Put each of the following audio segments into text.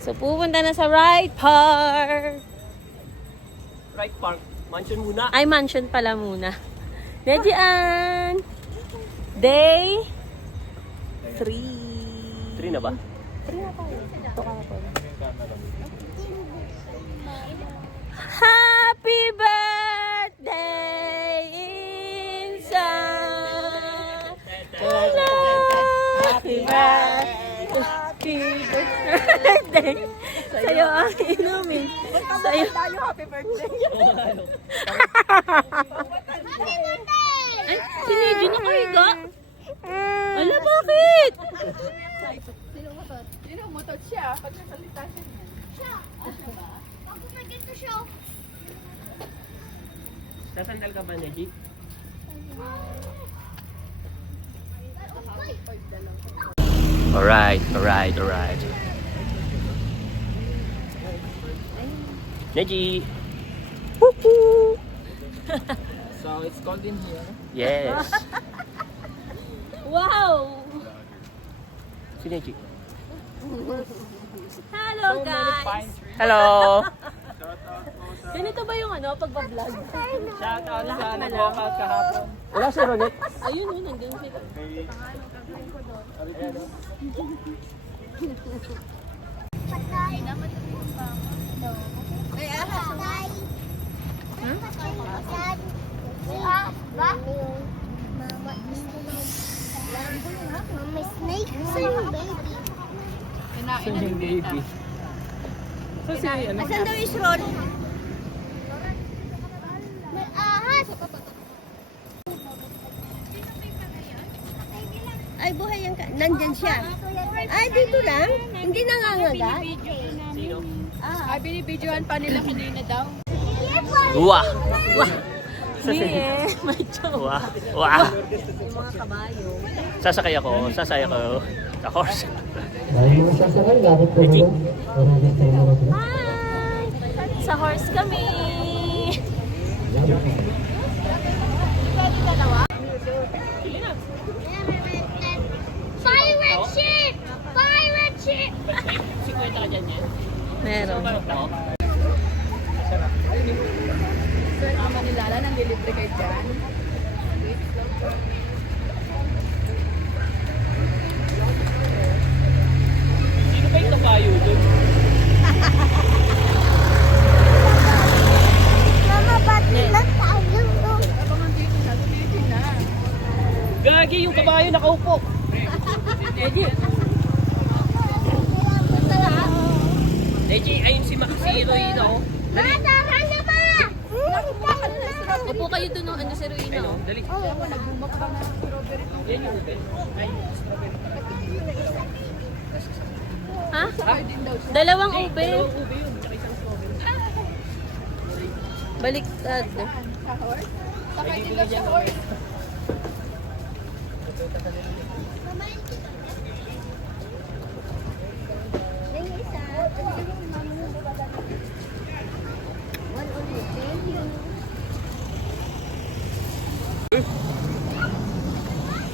So, pupunta na sa Wright Park. Right Park. Mansion muna. Ay, mansion pala muna. Nedian! Day 3. 3 na ba? 3 na tayo. Ito ka po. Happy birthday, Insan! Happy birthday! Sa'yo ang inumin. Sa'yo. Happy birthday! Ay, si Neji nakahiga. Ala, bakit? Sino motor siya? Pag nasalita siya. Siya! Ako may ganito siya. Sasandal ka ba, Neji? Alright. Neji! Woohoo! So, it's cold in here. Yes. Wow! Si Neji. Hello, guys! Hello! Ganito ba yung pagbablog? Shout out sa nag-walkout kahapon. Wala si Ronet. Ayun, nandun sila. May ahas. Ba? Mama snake. Sino baby? Singing baby. So, si ano? Asan daw is Ron? May ahas. Ay, buhay yan ka. Nandyan siya. Ay, dito lang? Hindi nangangagat? Sino? Ay, binibidyohan pa nila kanina daw. Wah! Hindi may joke. Wah! Wah! Yung mga kabayo. Sasakay ako sa horse. Hi! Sa horse kami! Pirate ship! Pirate ship! Si Kuya ka dyan yan. Meron. Sir, ang Manilala, nanglilibre kayo dyan. Sino ba yung kabayo doon? Mama, ba't lang tayo? Abangan dito na, tulitin na. Gagi yung kabayo nakaupo. Neji, ayun si Roy na oh. Dali. Tara na ba? Upo kayo dun ng si Ruina. Ayun, dali. Ako, nagbumukbang na ng strawberry. Yan yung ube. Ay, strawberry. Ha? Sakay din daw siya. Dalawang ube. Dalawang ube yun, tsaka isang strawberry. Baliktad. Sa horse? Sakay din daw sa horse.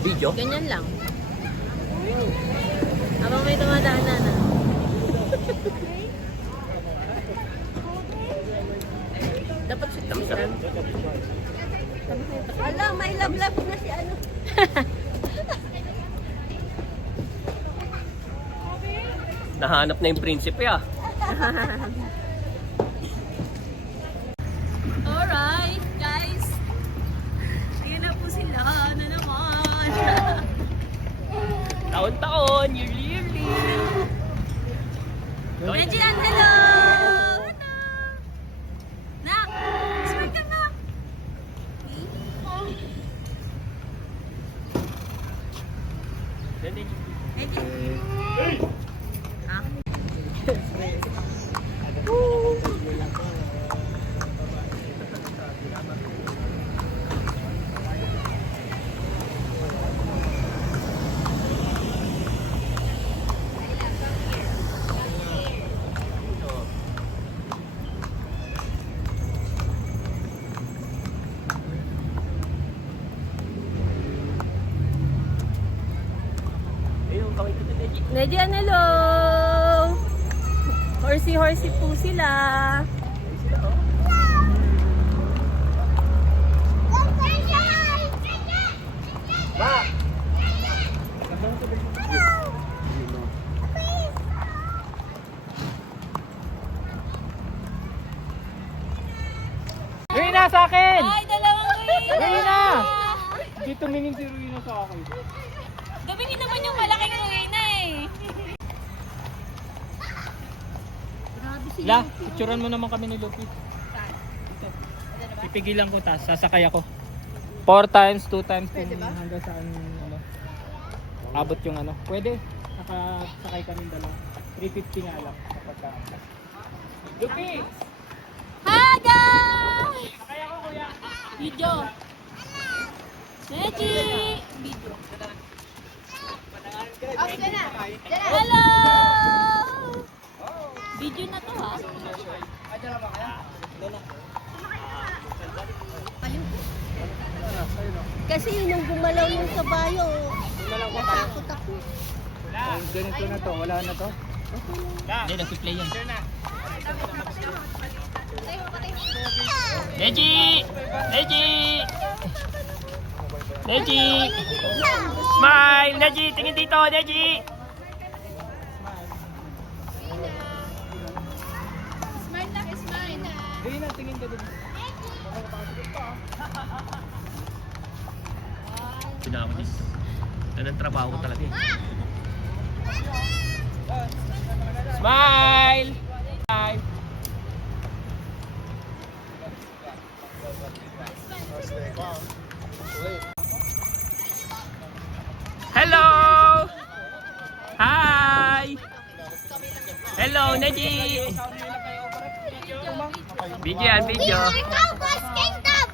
Video? Ganyan lang. Habang may dumadaan na. Dapat si Tisan. Ala, may lablab na si ano. Nahanap na yung prinsipe ah. Alright, guys. Ayan na po sila. Ano naman? Taon-taon, yearly. Regian, hello! Nak! Smart ka na! Ready? Ha? Ayun, pakita din Neji. Regian, hello! Horsey po sila. Rina sa akin! Ay, dalawang Rina! Rina! Hindi tumingin si Rina sa akin. Dumingin naman yung malaking Rina eh. La, picturean mo naman kami ni Lupi. Ipigilan ko, tas sasakay ako. 4 times, 2 times kung hanggang saan ano, abot yung ano. Pwede, nakasakay kami dalawa. 350 nga lang kapag Lupi! Hi guys! Sakay ako kuya! Video. Neji! Video. Hello! Video na to ha. Kasi yun yung gumalaw yung kabayo. Natakot ako. Ganito na to, wala na to. Hindi, nag-play yan. Neji! Neji! Neji! Smile! Neji! Tingin dito! Neji! Smile na, smile. Rina, tingin ka dito. Pinako dito. Ito ng trabaho talaga eh. Smile! Smile! Hello! Hi! Hello, Neji! Video yan, video. Cowboys Kingdom!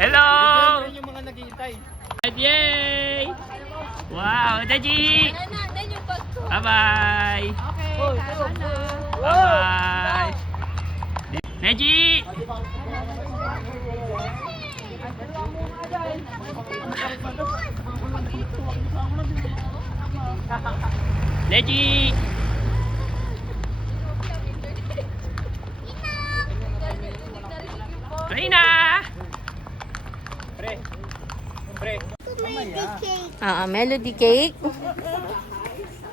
Hello! Yung mga naghihintay. Yay! Wow, Neji! Bye-bye! Bye-bye! Neji! Neji! Rina! Pre! Pre! Melody cake.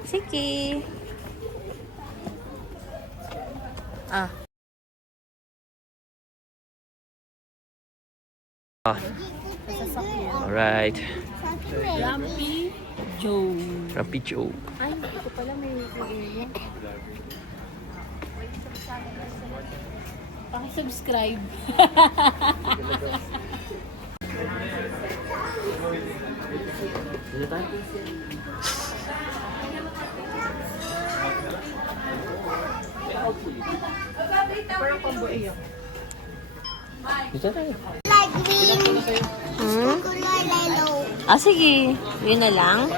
Sige. Alright. Lumpy Joe. Rapid Joe. Ay, hindi ko pala may video. Paki-subscribe. Dito tayo. Like green, kulay yellow. Sige. Yun na lang.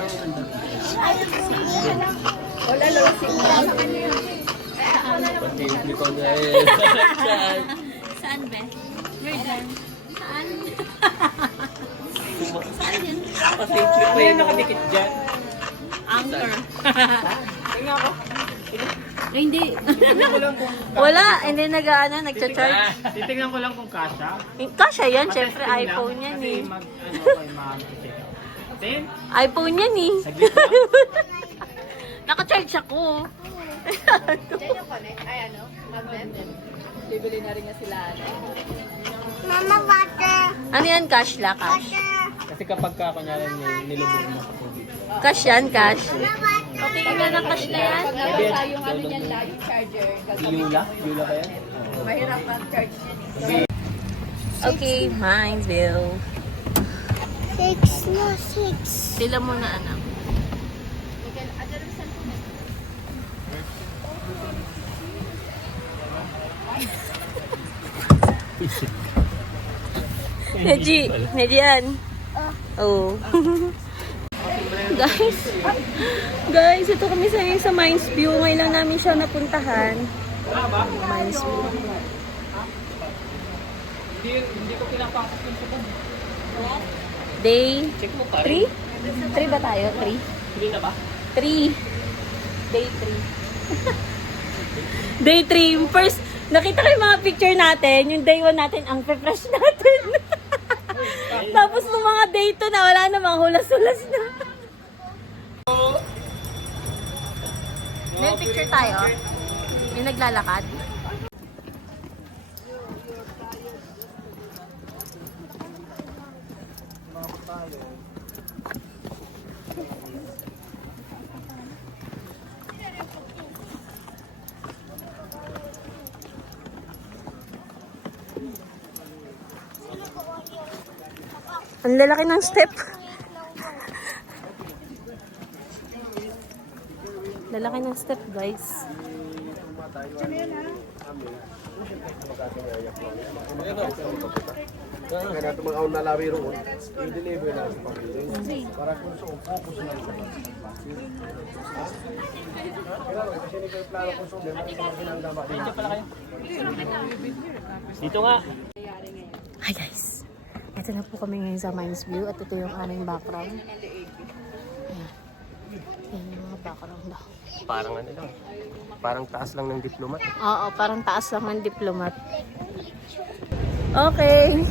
Saan ba? Where dyan? Saan? Ano yung nakadikit dyan? Anchor. Tingnan ko. Hindi. Tingnan ko lang kung... Wala. Hindi nag-charge. Titingnan ko lang kung kasha. Kasha yan. Siyempre, iPhone yan Kasi eh. ano kay ma'am. Then, iPhone yan eh. saglit lang. Naka-charge ako. Diyan yung connect. Ay, ano? Magnet. Bibili na rin nga sila. Mama, water. Ano yan? Cash la, cash. Kasi kapag ka, kunyari, nilubog mo sa tubig. Cash yan, cash. Patingin ka ng cash na yan. Pag nabasa yung ano niyan lang, yung charger. Yula? Yula ba yan? Mahirap mag-charge niyan. Okay, mine's bill. 6 na 6. Sila muna, anak. Neji yan. Oh. Guys, ito kami sa Mines View. Ngayon lang namin siya napuntahan. Mines View. Hindi ko pinapasok yung tukod. Day Check mo pa 3? 3 ba tayo? 3? Hindi na ba? 3. Day 3. Day 3. Yung first, nakita ko yung mga picture natin. Yung day 1 natin, ang fresh natin. Tapos nung mga day 2 na, wala na, mga hulas-hulas na. May picture tayo. May naglalakad. Ang lalaki ng step. Lalaki ng step, guys. Kaya natin mga ang nalawi roon, i-deliver na sa pamilya. Para kung sa focus na rin. Kasi hindi kayo plano kung sumber, mga pinagdama din. Dito nga. Hi guys! Ito na po kami ngayon sa Mines View at ito yung aming background. Ayan. Ayan yung mga background daw. Parang ano lang, parang taas lang ng diplomat. Oo, parang taas lang ng diplomat. Okay.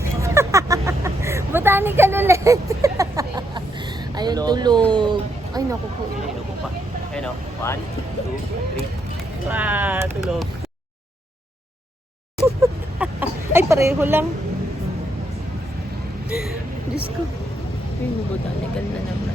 Botanical ulit. Ayun, tulog. Ay, naku po. Tulog pa. Ayun o. 1, 2, 3. Tulog. Ay, pareho lang. Diyos ko. Ayun, botanical na naman.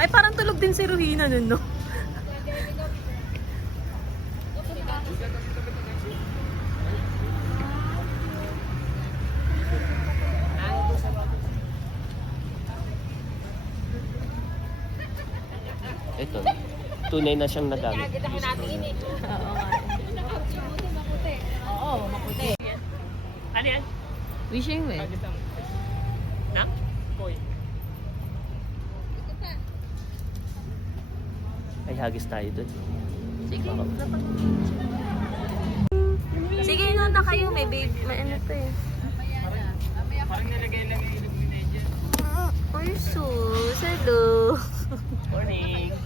Ay, parang tulog din si Ruhina nun, no? Ito. Tunay na siyang nagamit. Oo, maputi. Ano yan? Wishing well. Na? Koy. Ay, hagis tayo dun. Sige. Sige, inuunta kayo. May babe. May ano to eh. Parang nilagay lang yung illuminator. Uy, sus. Hello. Morning.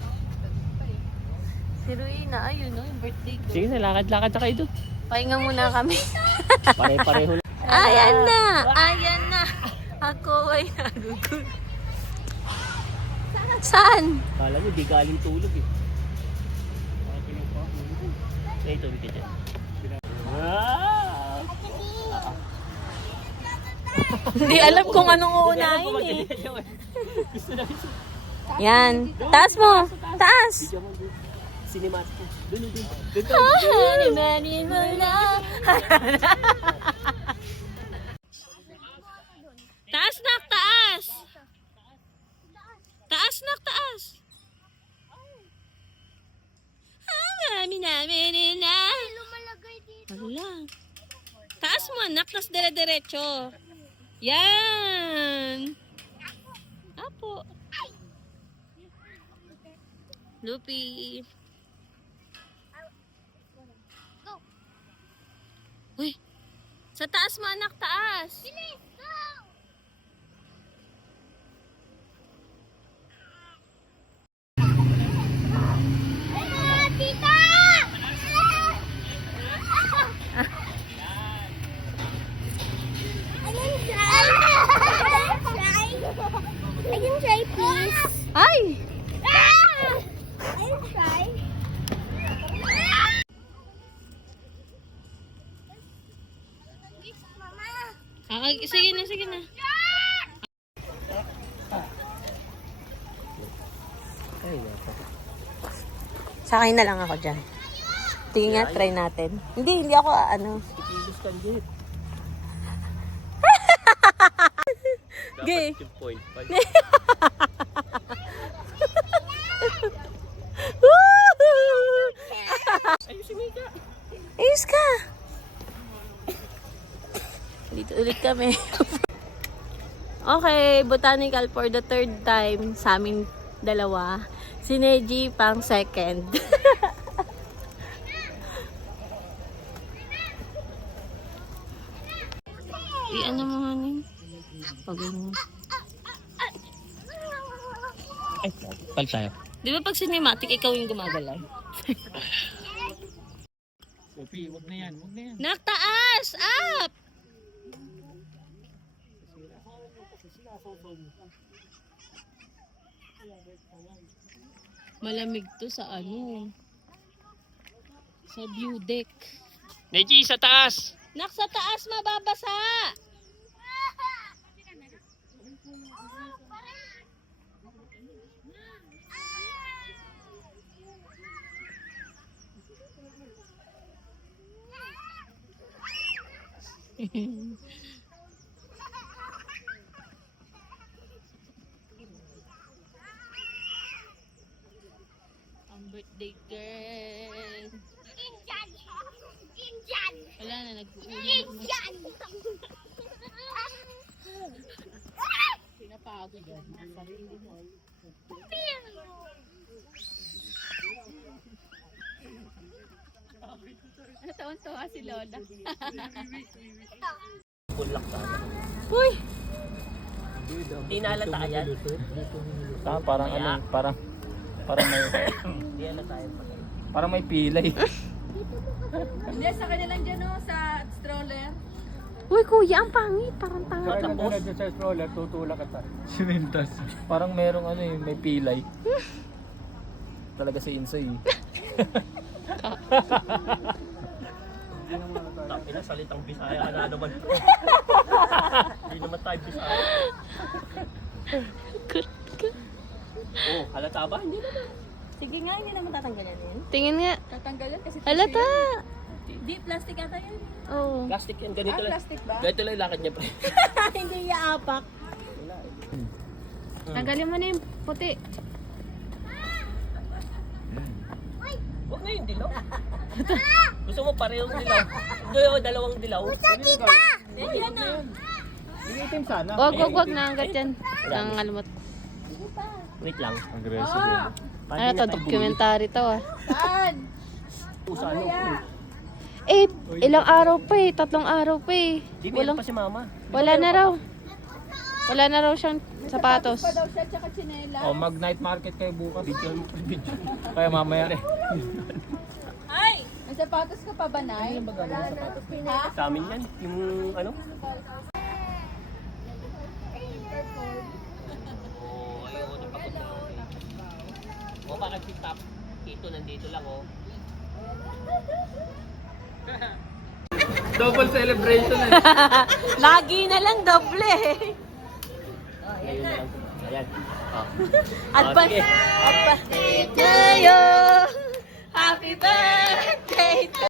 Si Ruina, ayun no, yung birthday ko. Sige na, lakad-lakad na kayo dun. Pahinga muna kami. Pare-pareho lang. Ayan na! Ayan na! Ako ay nagugulo. Saan? Kala mo, di galing tulog eh. Eh, ito, ka dyan. Wow! Hindi alam kung anong uunahin eh. Gusto namin siya. Yan. Taas mo! Taas! Bigyan mo dun. Cinematic. Dun. Honey, mo na. Taas nak, taas! Taas nak, taas! Mami namin na. Wala. Taas mo anak, tas dire-diretso. Yan! Apo. Lupi. Uy! Sa taas mo anak, taas! Bilis, go! Ah, tita! I can try, please. Ay! I can try. Mama. Sige na, sige na. Ay, nako. Sakay na lang ako dyan. Tingin nga, try natin. Hindi ako ano. Kilos kang gate. Gay. Dapat yung point. Ayusin mo ka. Ayos ka! Dito ulit kami. Okay, botanical for the third time sa aming Dalawa. Si Neji pang second. Ano mo nga niyo? Pagano. Ay, pal tayo. Di ba pag cinematic, ikaw yung gumagalaw? Sophie, wag na yan, wag na yan. Naktaas! Up! Malamig to sa ano? Sa view deck. Neji, sa taas! Nak, sa taas mababasa! Ang birthday girl. Wala na, pinapagod yan. Nataon-tawa si Lola. Uy! Di naalata ka yan? Parang ano, parang may, Di naalata yan. parang may pilay. Hindi, sa kanya lang dyan sa stroller. Uy, kuya, ang pangit. Parang tanga. Tapos, sa stroller, tutulak ka tayo. Simintas. Parang merong ano eh, may pilay. Talaga si Insoy. ina, salitang Bisaya ka na naman. Hindi naman tayo Bisaya. Oh, halata ba? Hindi naman. Sige nga, hindi naman tatanggalin yun. Tingin nga. Tatanggalan kasi Halata! Di, plastic ata yun. Oo. Plastic yan, ganito lang. plastic ba? Ganito lang yung lakad niya, pre. Hindi yaapak. Tanggalin mo na yung puti. Huwag na yung dilaw. Gusto mo parehong dilaw? Hindi, dalawang dilaw. Yan na. Itim sana. Wag na hanggat yan. Ang alamot. Wait lang. Aggressive yun. Ano to, documentary to ah. Pusa, ano? Eh, ilang araw pa eh. 3 araw pa eh. Di, meron pa si mama. Wala na raw. Wala na raw siyang sapatos. Oh, mag night market kayo bukas. Kaya mamaya. Ay! May sapatos ka pa ba, Nay? Sa amin yan. Yung ano? Oh, ayoko na pagod na ako. O, bakit si Top? Ito, nandito lang, oh. Double celebration eh. Lagi na lang doble. Ayun na lang. Ayan. Oh. Advance. sige. Happy birthday to you. Happy birthday to